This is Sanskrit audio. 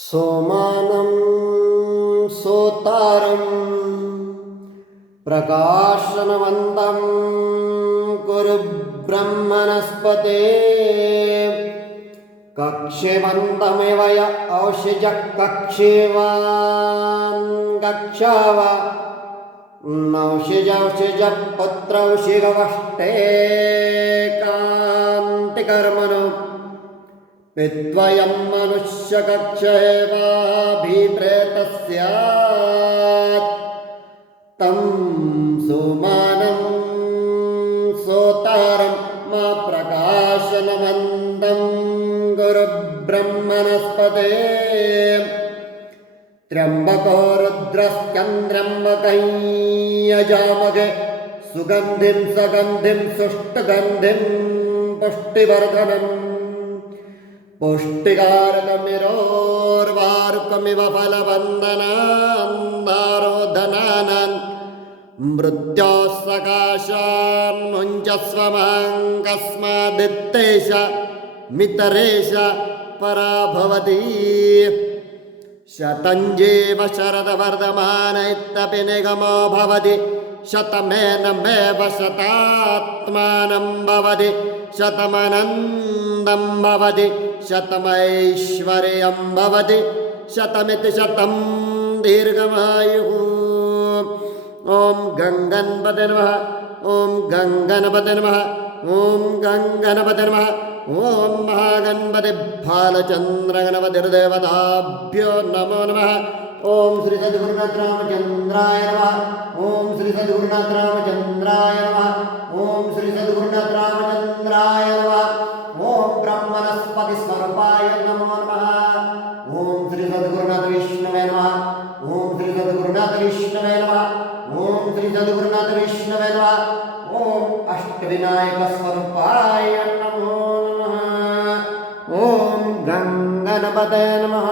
सोमानं सोतारं प्रकाशनवन्तं कुरु ब्रह्मणस्पते कक्षेवन्तमिव य औषजः कक्षेवान् गच्छाव नौषजौषजः पुत्रौषिगवष्टे कान्तिकर्मणो पित्वयं मनुष्यकक्ष एवाभिप्रेतस्यात् तं सोमानं सोतारं मा प्रकाशनवन्तं गुरु ब्रह्मणस्पते त्र्यम्बको रुद्रस्कन्द्रम्बकं यजामहे सुगन्धिं सगन्धिं सुष्ठुगन्धिं पुष्टिवर्धनम् पुष्टिकारकमिरोर्वारुकमिव फलवन्दनान्दारोधनानान् मृत्योः सकाशान् मुञ्चस्व मां कस्मादित्तेष मितरेष परा भवति शतञ्जीव शरदवर्धमान इत्यपि निगमो भवति शतमेनमेव शतात्मानं भवति शतमनन्दं भवति शतमैश्वर्यं भवति शतमिति शतं दीर्घमायुः। ॐ गङ्गणपते नमः। ॐ गङ्गणपते नमः। ॐ गङ्गणपते नमः। ॐ महागणपते भालचन्द्रगणपतिर्देवताभ्यो नमो नमः। ॐ श्री सद्गुरुनाथ रामचन्द्राय नमः। ॐ श्री सद्गुरुनाथ रामचन्द्राय नमः। ॐ श्री सद्गुरुनाथ रामचन्द्राय नमः। ॐ ब्रह्मणस्पति स्वरूपाय नमो नमः। ॐ श्री सद्गुरुनाथ विष्णवे नमः। ॐ श्री सद्गुरुनाथ विष्णवे नमः। ॐ श्री सद्गुरुनाथ विष्णवे नमः। ॐ अष्टविनायक स्वरूपाय नमो नमः। ॐ गङ्गणपते नमः।